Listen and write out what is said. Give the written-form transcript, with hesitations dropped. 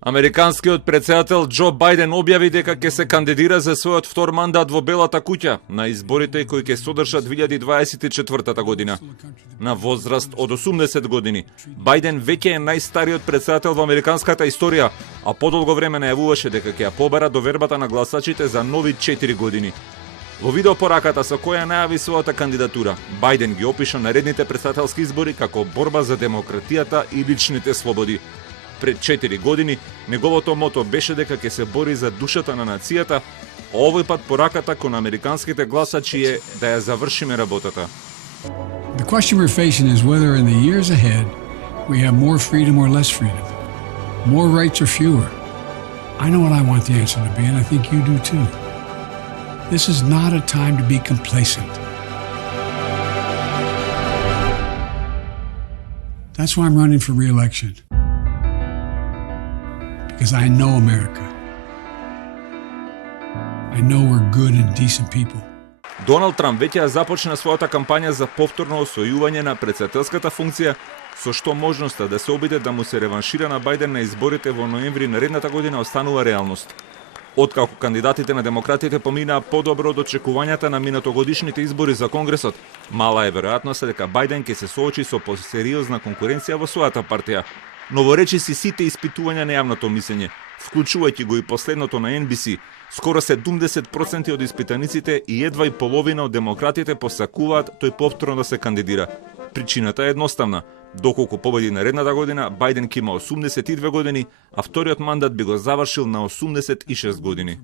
Американскиот претседател Џо Бајден објави дека ќе се кандидира за својот втор мандат во Белата куќа на изборите кои ќе се одржат 2024 година. На возраст од 80 години, Бајден веќе е најстариот претседател во американската историја, а подолго време најавуваше дека ќе ја побара довербата на гласачите за нови 4 години. Во видеопораката со која најави својата кандидатура, Бајден ги опиша наредните претседателски избори како борба за демократијата и личните слободи. Пред 4 години, неговото мото беше дека ќе се бори за душата на нацијата, а овој пат пораката кон американските гласачи е да ја завршиме работата. The question we're facing is whether in the years ahead we have more freedom or less freedom, more rights or fewer. I know what I want the answer to be, and I think you do too. This is not a time to be complacent. That's why I'm running for re-election. Because I know America. I know we're good and decent people. Доналд Трамп веќе ја започна својата кампања за повторно освојување на претседателската функција, со што можноста да се обиде да му се реваншира на Бајден на изборите во ноември наредната година останува реалност. Откако кандидатите на демократите поминаа подобро од очекувањата на минатогодишните избори за Конгресот, мала е веројатноста дека Бајден ќе се соочи со посериозна конкуренција во својата партија. Но во речиси сите испитувања на јавното мислење, вклучувајќи го и последното на NBC, скоро 70% од испитаниците и едва и половина од демократите посакуваат тој повторно да се кандидира. Причината е едноставна. Доколку победи наредната година, Бајден ќе има 82 години, а вториот мандат би го завршил на 86 години.